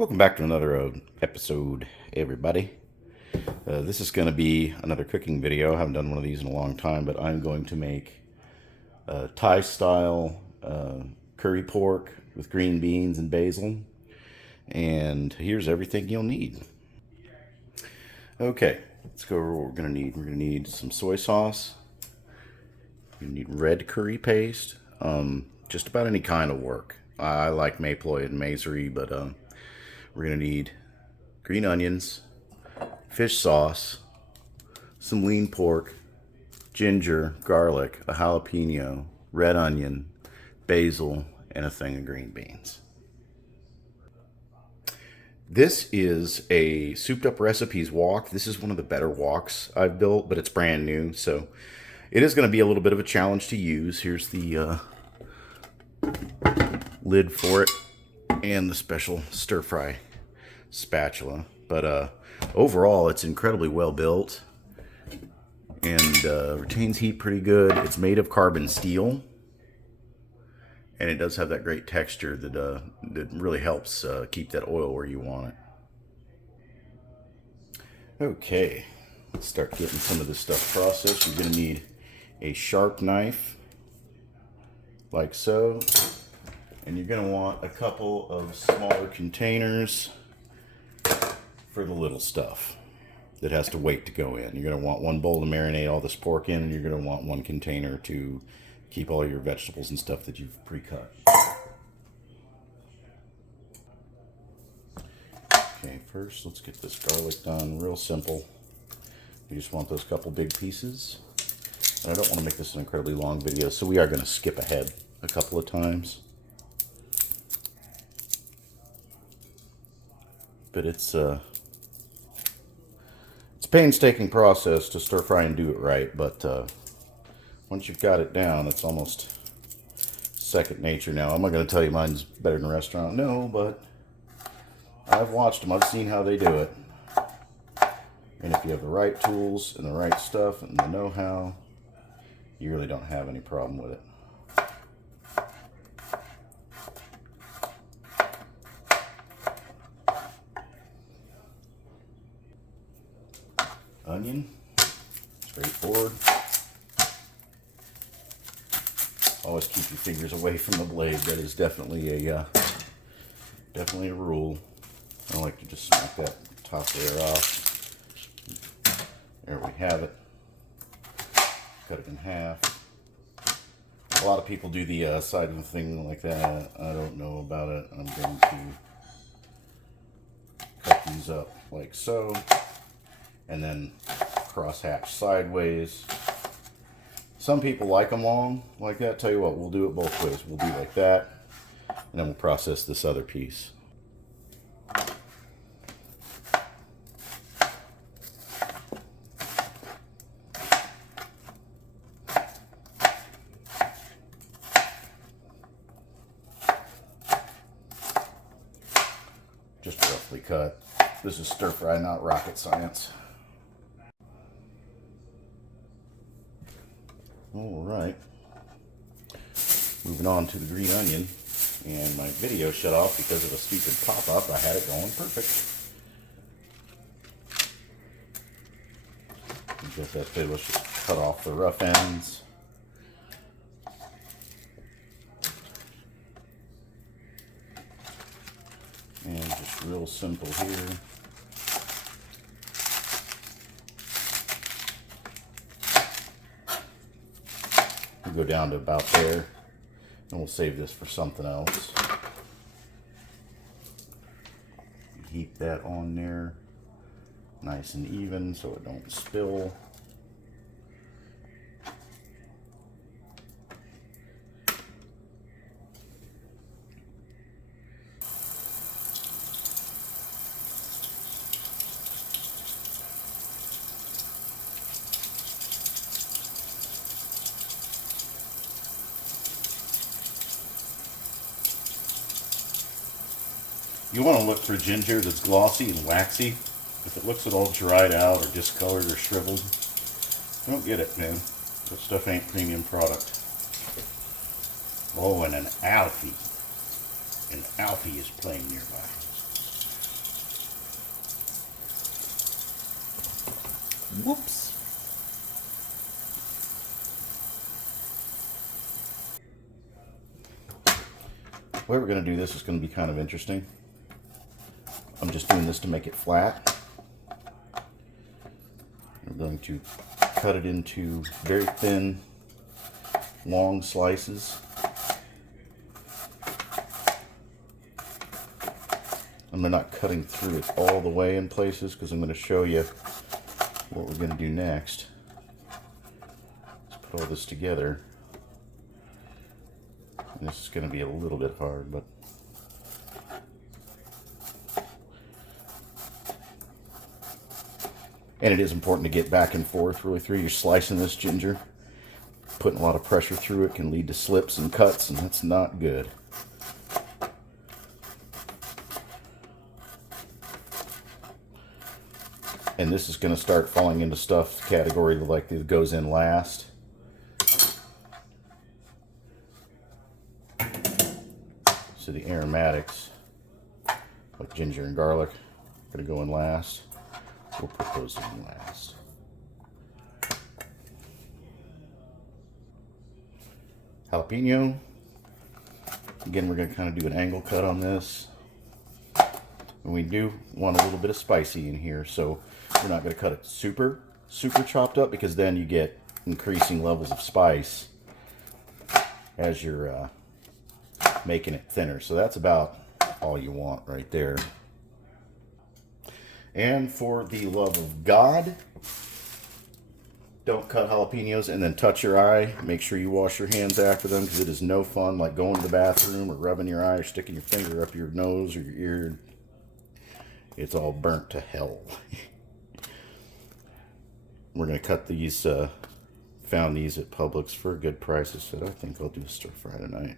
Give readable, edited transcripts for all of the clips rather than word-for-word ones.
Welcome back to another episode, everybody. This is going to be another cooking video. I haven't done one of these in a long time, but I'm going to make Thai-style curry pork with green beans and basil. And here's everything you'll need. Okay, let's go over what we're going to need. We're going to need some soy sauce. You need red curry paste. Just about any kind of work. I like Mayploy and Masery, but we're going to need green onions, fish sauce, some lean pork, ginger, garlic, a jalapeno, red onion, basil, and a thing of green beans. This is a souped up recipes wok. This is one of the better woks I've built, but it's brand new, so it is going to be a little bit of a challenge to use. Here's the lid for it and the special stir fry spatula. But overall, it's incredibly well built and retains heat pretty good. It's made of carbon steel, and it does have that great texture that really helps keep that oil where you want it. Okay, let's start getting some of this stuff processed. You're going to need a sharp knife, like so. And you're going to want a couple of smaller containers for the little stuff that has to wait to go in. You're going to want one bowl to marinate all this pork in, and you're going to want one container to keep all your vegetables and stuff that you've pre-cut. Okay, first let's get this garlic done. Real simple. You just want those couple big pieces. And I don't want to make this an incredibly long video, so we are going to skip ahead a couple of times. But it's a painstaking process to stir fry and do it right, but once you've got it down, it's almost second nature now. I'm not going to tell you mine's better than a restaurant, no, but I've watched them. I've seen how they do it. And if you have the right tools and the right stuff and the know-how, you really don't have any problem with it. Onion, straightforward. Always keep your fingers away from the blade. That is definitely a rule. I like to just smack that top layer off. There we have it. Cut it in half. A lot of people do the side of the thing like that. I don't know about it. I'm going to cut these up like so, and then cross hatch sideways. Some people like them long like that. Tell you what, we'll do it both ways. We'll do like that, and then we'll process this other piece. Just roughly cut. This is stir fry, not rocket science. All right, moving on to the green onion, and my video shut off because of a stupid pop-up. I had it going perfect. I guess that's it. Let's just cut off the rough ends. And just real simple here. We'll go down to about there, and we'll save this for something else. Heat that on there nice and even so it don't spill. You want to look for ginger that's glossy and waxy. If it looks at all dried out or discolored or shriveled, don't get it, man. That stuff ain't premium product. Oh, and an Alfie. An Alfie is playing nearby. Whoops. The way we're going to do this is going to be kind of interesting. I'm just doing this to make it flat. I'm going to cut it into very thin, long slices. I'm not cutting through it all the way in places because I'm going to show you what we're going to do next. Let's put all this together. And this is going to be a little bit hard, but and it is important to get back and forth really through. You're slicing this ginger, putting a lot of pressure through it can lead to slips and cuts, and that's not good. And this is going to start falling into stuff category like that goes in last. So the aromatics, like ginger and garlic, are going to go in last. We'll put those in last. Jalapeno. Again, we're going to kind of do an angle cut on this. And we do want a little bit of spicy in here, so we're not going to cut it super chopped up because then you get increasing levels of spice as you're making it thinner. So that's about all you want right there. And for the love of God, don't cut jalapenos and then touch your eye. Make sure you wash your hands after them because it is no fun like going to the bathroom or rubbing your eye or sticking your finger up your nose or your ear. It's all burnt to hell. We're going to cut these, found these at Publix for a good price. I said, I think I'll do a stir fry tonight.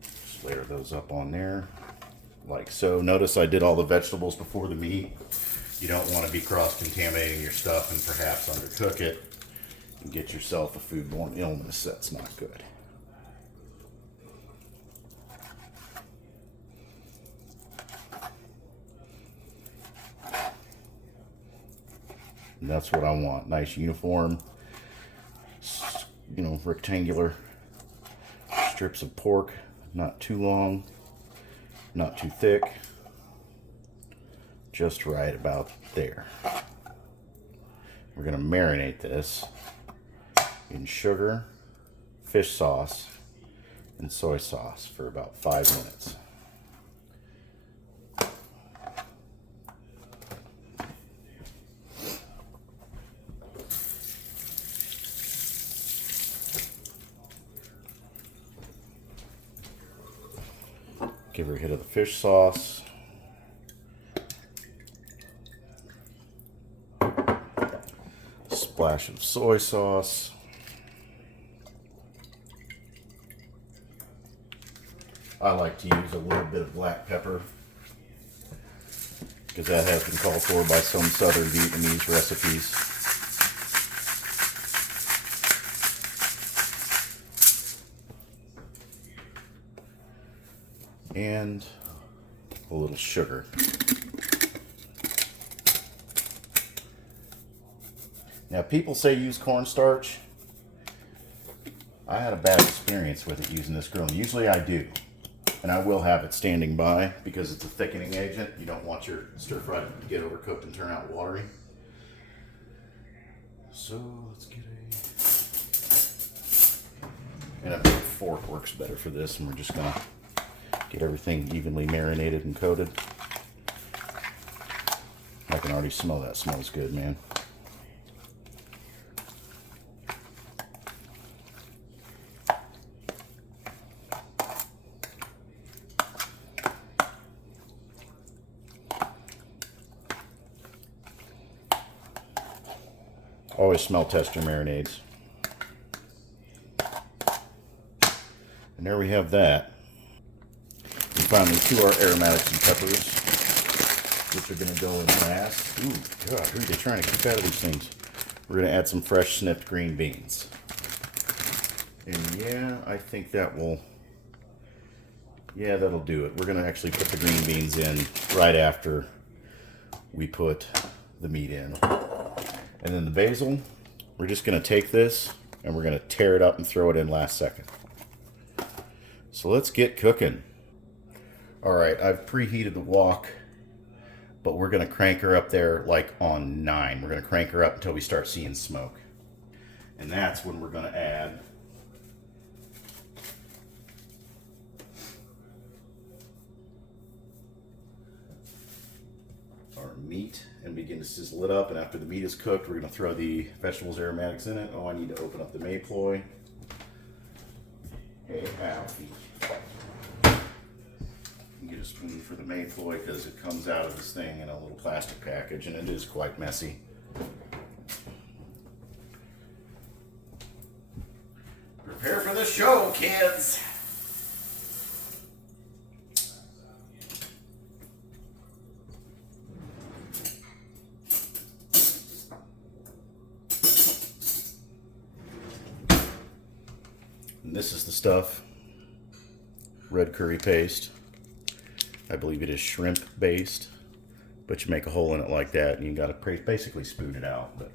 Just layer those up on there, like so. Notice I did all the vegetables before the meat. You don't want to be cross-contaminating your stuff and perhaps undercook it and get yourself a foodborne illness. That's not good. And that's what I want. Nice uniform, you know, rectangular strips of pork. Not too long, not too thick. Just right about there. We're going to marinate this in sugar, fish sauce, and soy sauce for about 5 minutes. Give her a hit of the fish sauce. Splash of soy sauce. I like to use a little bit of black pepper because that has been called for by some southern Vietnamese recipes. And a little sugar. Now, people say use cornstarch. I had a bad experience with it using this grilling. Usually I do, and I will have it standing by because it's a thickening agent. You don't want your stir fry to get overcooked and turn out watery. So let's get and a big fork works better for this, and we're just gonna get everything evenly marinated and coated. I can already smell that. Smells good, man. Always smell test your marinades. And there we have that. And finally, to our aromatics and peppers, which are going to go in last. Ooh, God, who are they trying to keep out of these things? We're going to add some fresh snipped green beans. And yeah, I think that will, yeah, that'll do it. We're going to actually put the green beans in right after we put the meat in. And then the basil, we're just going to take this and we're going to tear it up and throw it in last second. So let's get cooking. All right, I've preheated the wok, but we're going to crank her up there like on 9. We're going to crank her up until we start seeing smoke. And that's when we're going to add our meat and begin to sizzle it up. And after the meat is cooked, we're going to throw the vegetables aromatics in it. Oh, I need to open up the mayploy. Hey, Alfie. Get a spoon for the mayploy because it comes out of this thing in a little plastic package and it is quite messy. Prepare for the show, kids! And this is the stuff. Red curry paste. I believe it is shrimp based, but you make a hole in it like that and you got to basically spoon it out, but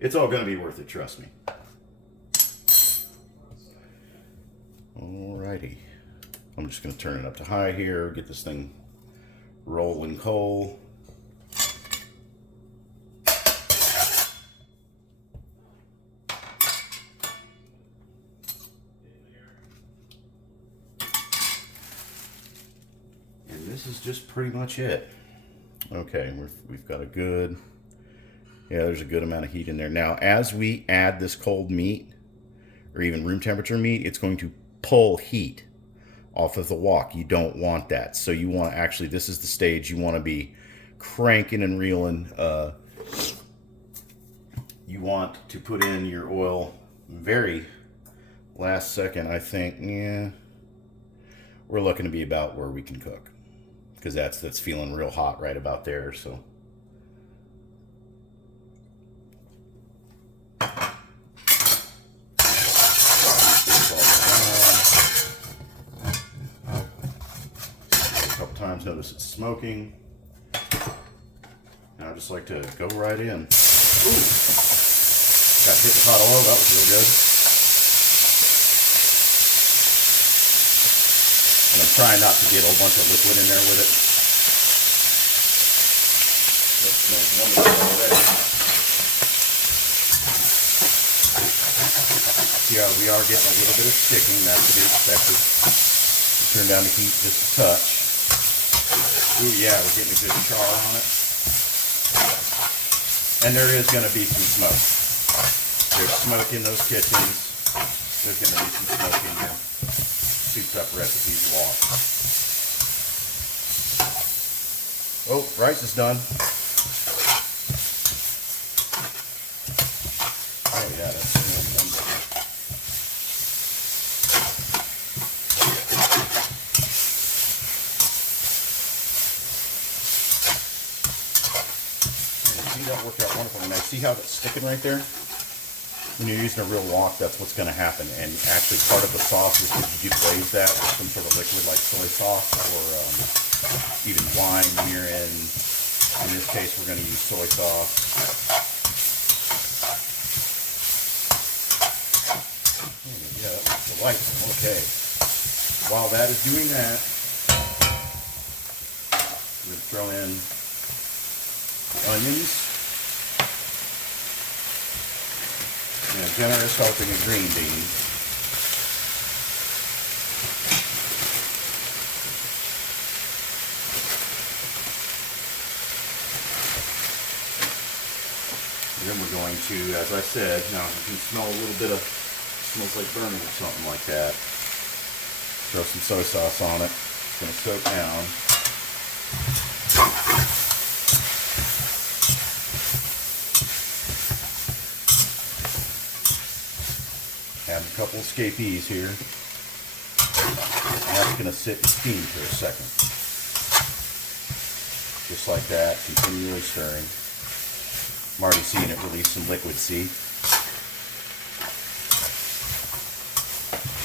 it's all going to be worth it, trust me. Alrighty, I'm just going to turn it up to high here, get this thing rolling coal. This is just pretty much it. Okay, we've got a good, there's a good amount of heat in there. Now, as we add this cold meat, or even room temperature meat, it's going to pull heat off of the wok. You don't want that. So you want to actually, this is the stage you want to be cranking and reeling. You want to put in your oil very last second, I think. Yeah, we're looking to be about where we can cook, because that's feeling real hot right about there. So a couple times, notice it's smoking. And I just like to go right in. Ooh, got hit with hot oil. That was real good. And I'm trying not to get a bunch of liquid in there with it. That smells wonderful already. See how we are getting a little bit of sticking. That's to be expected. Turn down the heat just a touch. Ooh, yeah, we're getting a good char on it. And there is going to be some smoke. There's smoke in those kitchens. There's going to be some smoke in your souped up recipes wok. Oh, rice is done. Oh yeah, that's done. See, that worked out wonderful. And I see how that's sticking right there. When you're using a real wok, that's what's going to happen. And actually, part of the sauce is if you glaze that with some sort of liquid like soy sauce or even wine when you're in this case, we're going to use soy sauce. Yeah, that's delightful. Okay. While that is doing that, we're going to throw in onions. And a generous helping of green beans. And then we're going to, as I said, now you can smell a little bit of, smells like burning or something like that. Throw some soy sauce on it. It's going to soak down. Add a couple escapees here. Now it's going to sit and steam for a second. Just like that, continually stirring. I'm already seeing it release some liquid, see?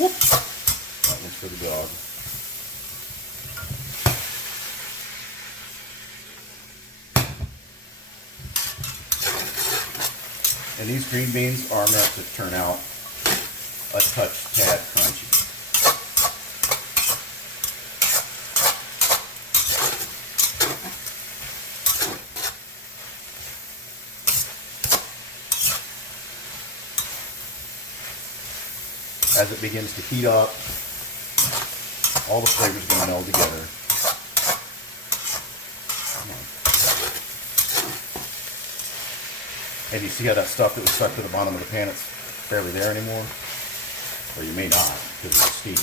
Whoop! That one's for the dog. And these green beans are meant to turn out a tad crunchy. As it begins to heat up, all the flavors are going to meld together. And you see how that stuff that was stuck to the bottom of the pan, it's barely there anymore? Or you may not, because it's steaming.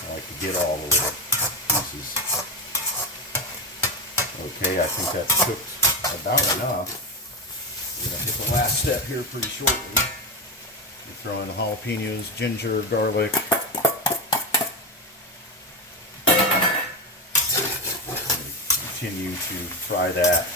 I like to get all the little pieces. Okay, I think that's cooked about enough. We're going to hit the last step here pretty shortly. You throw in the jalapenos, ginger, garlic. Continue to fry that.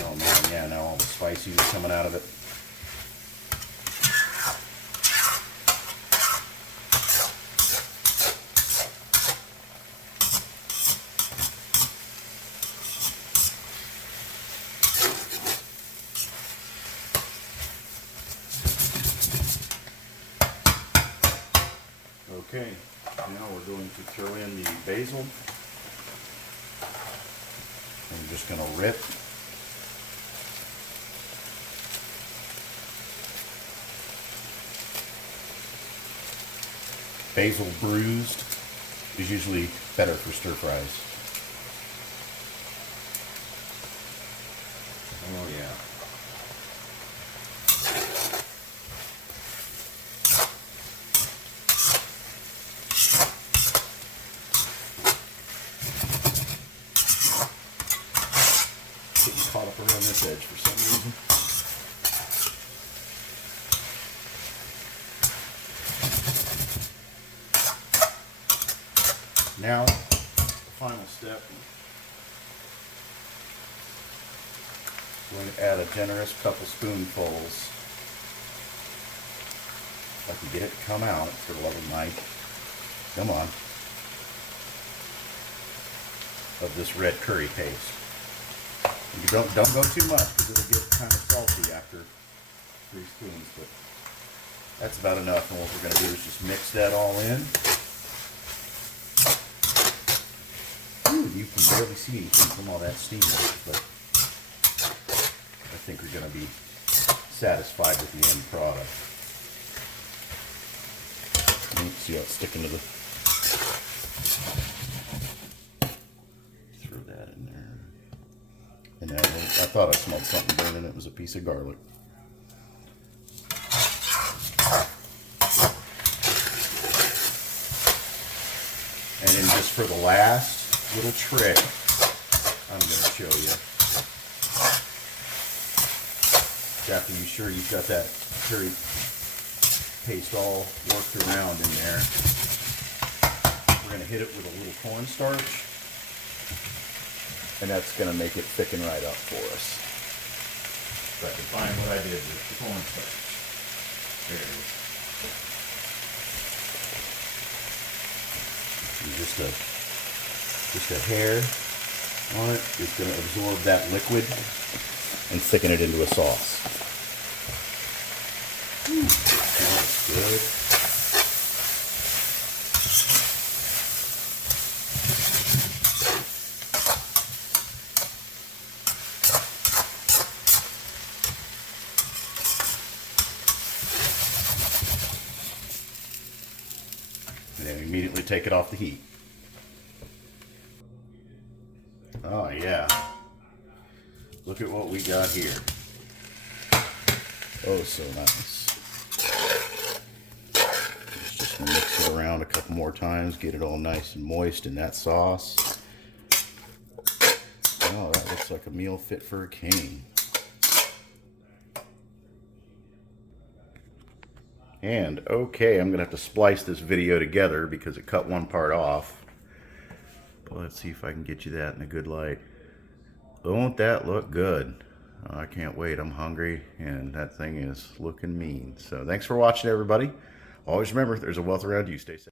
Oh man, yeah, now all the spices coming out of it. Okay, now we're going to throw in the basil. I'm just going to rip. Basil bruised is usually better for stir fries. Oh yeah. Getting caught up around this edge for some reason. Now, the final step. I'm going to add a generous couple spoonfuls. If I can get it to come out, for the love of Mike. Come on. Of this red curry paste. And you don't go too much because it'll get kind of salty after 3 spoons, but that's about enough. And what we're going to do is just mix that all in. Ooh, you can barely see anything from all that steam, but I think we're going to be satisfied with the end product. See how it's sticking to the... Throw that in there. And I thought I smelled something burning. It was a piece of garlic. And then just for the last little trick, I'm going to show you. After you're sure you've got that curry paste all worked around in there, we're going to hit it with a little cornstarch, and that's going to make it thicken right up for us. If I can find what I did with the cornstarch. There it is. And just a hair on it is going to absorb that liquid and thicken it into a sauce. Smells good. And then immediately take it off the heat. Oh yeah. Look at what we got here. Oh, so nice. Let's just mix it around a couple more times, get it all nice and moist in that sauce. Oh, that looks like a meal fit for a king. And okay, I'm gonna have to splice this video together because it cut one part off. Let's see if I can get you that in a good light. Don't that look good? I can't wait. I'm hungry, and that thing is looking mean. So thanks for watching, everybody. Always remember, there's a wealth around you. Stay safe.